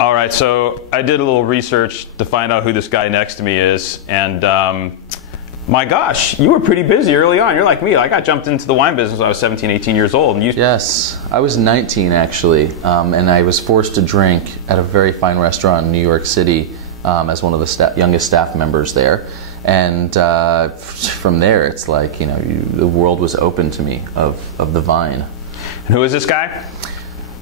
All right, so I did a little research to find out who this guy next to me is, and my gosh, you were pretty busy early on. You're like me. I got jumped into the wine business when I was 17, 18 years old. And you... Yes, I was 19 actually, and I was forced to drink at a very fine restaurant in New York City as one of the youngest staff members there. And from there, it's like, you know, the world was open to me of the vine. And who is this guy?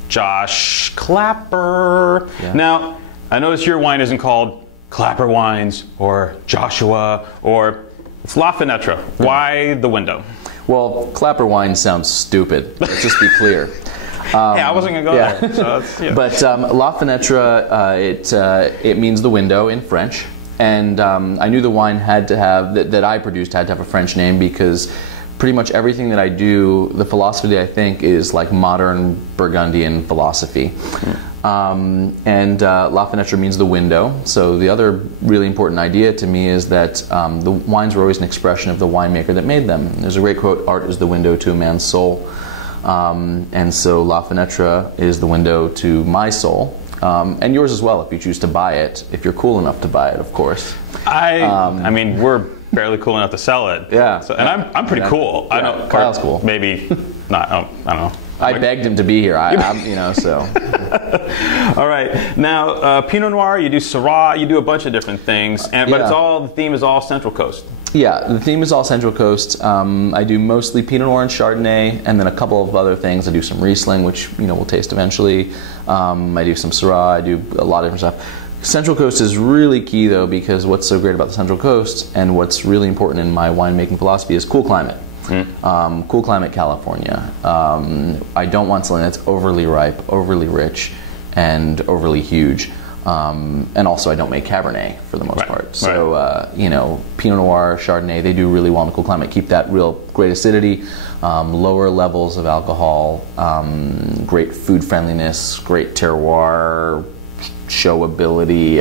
Josh Klapper. Yeah. Now, I notice your wine isn't called Klapper Wines or Joshua or it's La Fenetre. Why the window? Well, Klapper wine sounds stupid. Let's just be clear. Yeah, I wasn't going to go there. So yeah. But La Fenetre, it means the window in French. And I knew the wine had to have, that I produced had to have a French name because pretty much everything that I do, the philosophy I think is like modern Burgundian philosophy. And La Fenetre means the window. So the other really important idea to me is that the wines were always an expression of the winemaker that made them. There's a great quote, art is the window to a man's soul. And so La Fenetre is the window to my soul. And yours as well if you choose to buy it, if you're cool enough to buy it, of course. I mean, we're barely cool enough to sell it. Yeah. So, and I'm pretty cool. Yeah, I know Kyle's cool. Maybe not. I don't know. I begged him to be here. I'm, you know, so. All right. Now, Pinot Noir, you do Syrah, you do a bunch of different things, but it's all, the theme is all Central Coast. Yeah, the theme is all Central Coast. I do mostly Pinot Noir and Chardonnay, and then a couple of other things. I do some Riesling, which, you know, we'll taste eventually. I do some Syrah. I do a lot of different stuff. Central Coast is really key, though, because what's so great about the Central Coast, and what's really important in my winemaking philosophy, is cool climate. Cool climate California. I don't want something that's overly ripe, overly rich, and overly huge. And also I don't make Cabernet for the most part. So, you know, Pinot Noir, Chardonnay, they do really well in the cool climate. Keep that real great acidity, lower levels of alcohol, great food friendliness, great terroir, showability.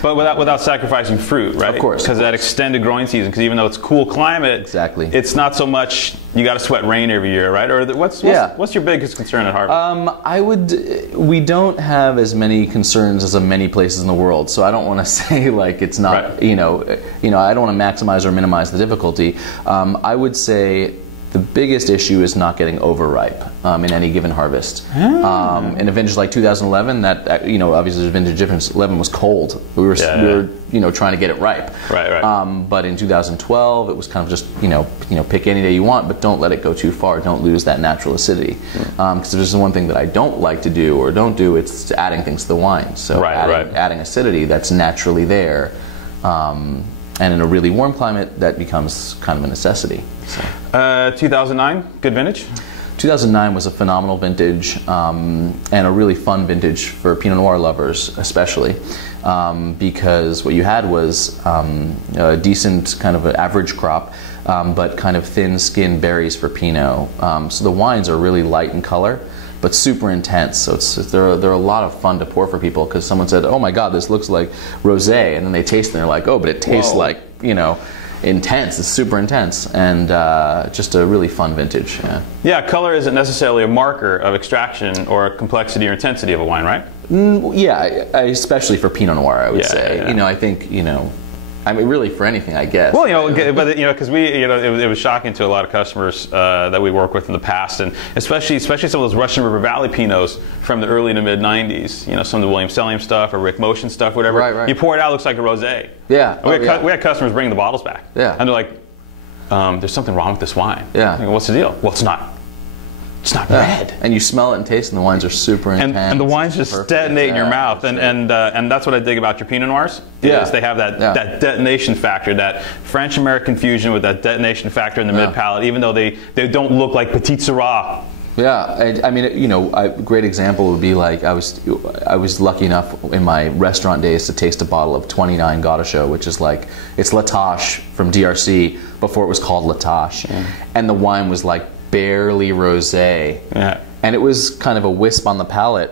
But without sacrificing fruit, right? Of course. Because that extended growing season, because even though it's cool climate, exactly, it's not so much you got to sweat rain every year, right? Or what's your biggest concern at harvest? We don't have as many concerns as many places in the world, so I don't want to say like it's not, you know, I don't want to maximize or minimize the difficulty. I would say the biggest issue is not getting overripe in any given harvest. In a vintage like 2011, that, you know, obviously the vintage difference. 11 was cold. We were you know, trying to get it ripe. But in 2012, it was kind of just you know pick any day you want, but don't let it go too far. Don't lose that natural acidity. Because if there's one thing that I don't like to do or don't do, it's adding things to the wine. So adding acidity that's naturally there. And in a really warm climate, that becomes kind of a necessity. So. 2009, good vintage? 2009 was a phenomenal vintage and a really fun vintage for Pinot Noir lovers, especially because what you had was a decent kind of an average crop, but kind of thin-skinned berries for Pinot. So the wines are really light in color, but super intense. So they're a lot of fun to pour for people because someone said, "Oh my God, this looks like rosé," and then they taste it and they're like, "Oh, but it tastes like, you know, intense." It's super intense and just a really fun vintage. Yeah, color isn't necessarily a marker of extraction or complexity or intensity of a wine, right? Yeah, especially for Pinot Noir, I would say. You know, I think, you know, I mean, really for anything, I guess. Well, you know, but you know, because it was shocking to a lot of customers that we work with in the past, and especially some of those Russian River Valley Pinots from the early to mid '90s. You know, some of the William Sellium stuff or Rick Motion stuff, whatever. You pour it out, it looks like a rosé. Yeah. We had customers bringing the bottles back. Yeah. And they're like, "There's something wrong with this wine." Yeah. I go, "What's the deal?" "Well, it's not. It's not red." And you smell it and taste, and the wines are super intense. And the wines just detonate in your mouth, and that's what I dig about your Pinot Noirs. Is they have that detonation factor, that French-American fusion with that detonation factor in the mid palate, even though they don't look like Petit Syrah. Yeah, I mean, you know, a great example would be like I was lucky enough in my restaurant days to taste a bottle of 29 Gaudichaud, which is like, it's La Tâche from DRC before it was called La Tâche, and the wine was like barely rosé, and it was kind of a wisp on the palate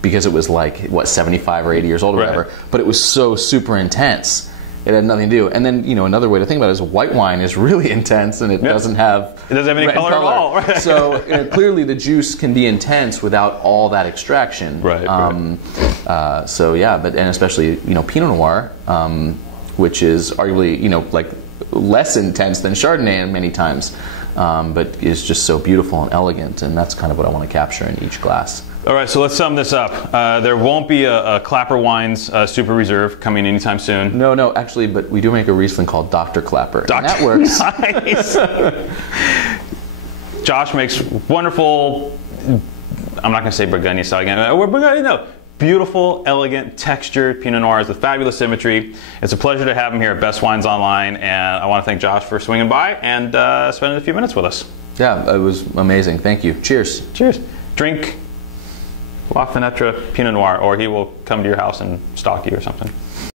because it was like, what, 75 or 80 years old or whatever, but it was so super intense it had nothing to do. And then, another way to think about it is white wine is really intense, and it doesn't have any color at all. Right. So clearly the juice can be intense without all that extraction. Right. So yeah, and especially Pinot Noir, which is arguably like less intense than Chardonnay many times, but is just so beautiful and elegant, and that's kind of what I want to capture in each glass. All right, so let's sum this up. There won't be a Klapper Wines Super Reserve coming anytime soon. No, actually, but we do make a Riesling called Dr. Klapper. And that works. Nice. Josh makes wonderful, I'm not going to say Burgundy style again, beautiful, elegant, textured Pinot Noirs with fabulous symmetry. It's a pleasure to have him here at Best Wines Online, and I want to thank Josh for swinging by and spending a few minutes with us. Yeah, it was amazing. Thank you. Cheers. Cheers. Drink La Fenetre Pinot Noir, or he will come to your house and stalk you or something.